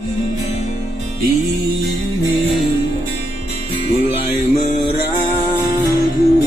ini mulai meragu.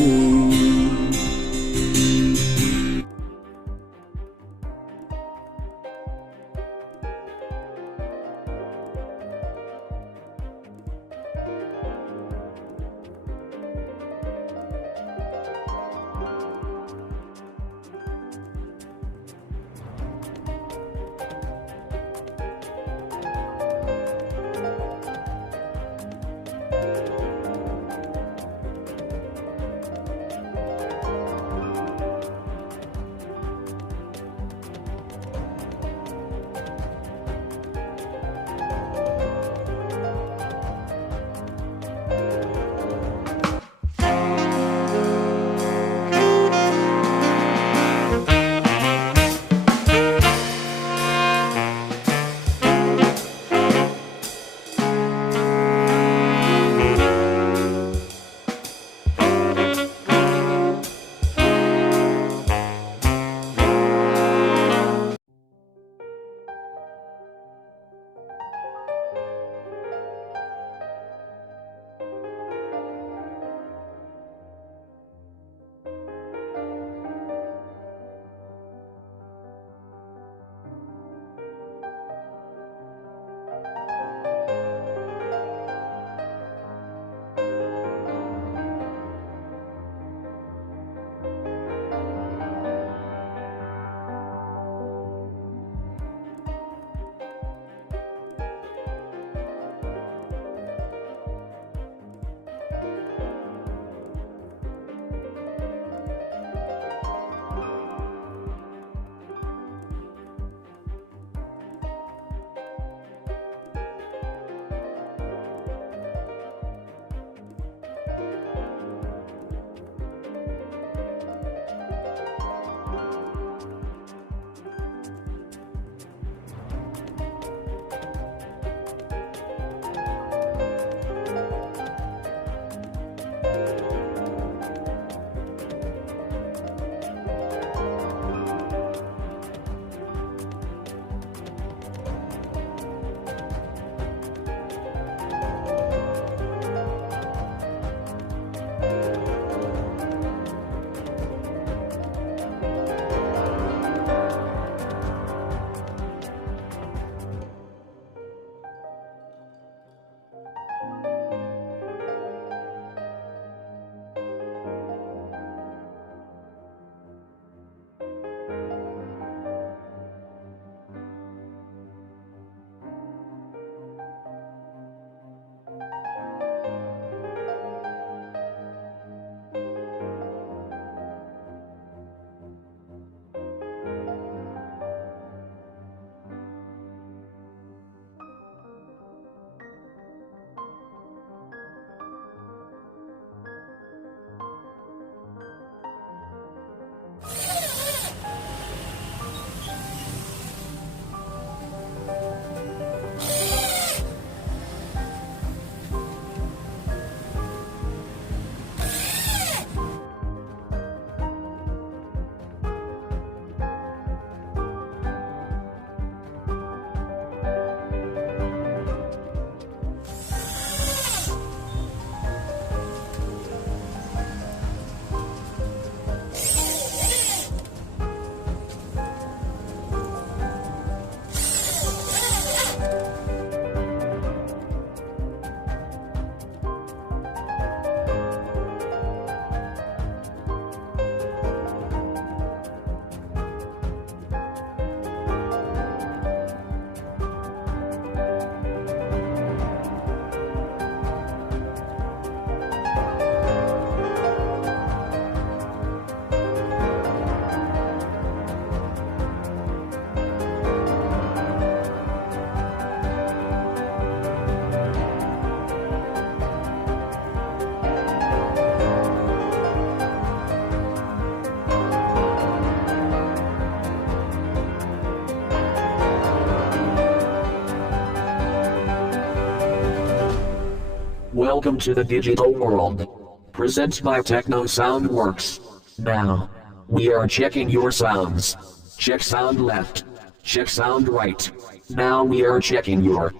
Welcome to the digital world. Presents by Techno Soundworks. Now, we are checking your sounds. Check sound left. Check sound right. Now we are checking your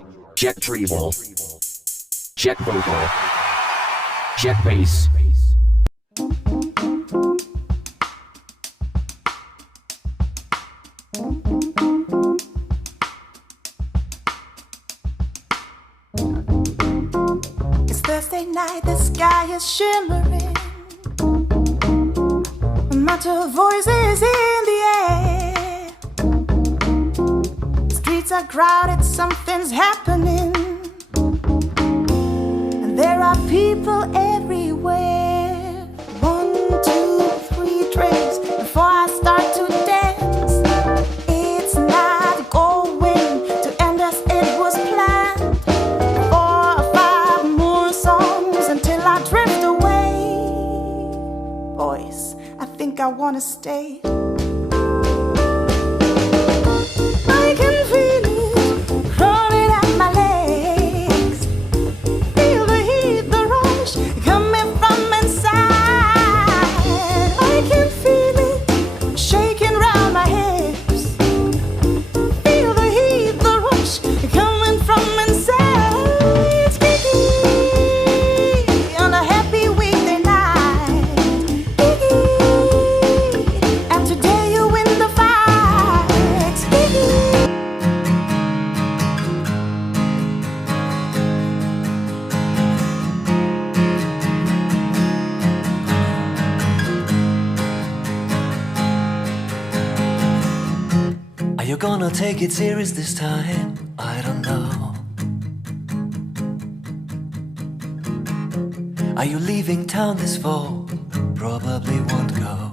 Check treble. Check vocal. Check bass. It's Thursday night, the sky is shimmering. A mutter voices in the air. Streets are crowded, something's happening. And there are people everywhere. 1, 2, 3 drinks before I start to dance. It's not going to end as it was planned. 4 or 5 more songs until I drift away. Boys, I think I wanna stay. I can feel it crawling at my legs. Feel the heat, the rush coming from inside. I can feel it shaking round my hips. Feel the heat, the rush coming from inside. It's Kiki on a happy weekday night. Kiki, and today you win the fight. Kiki. Are you gonna take it serious this time? I don't know. Are you leaving town this fall? Probably won't go.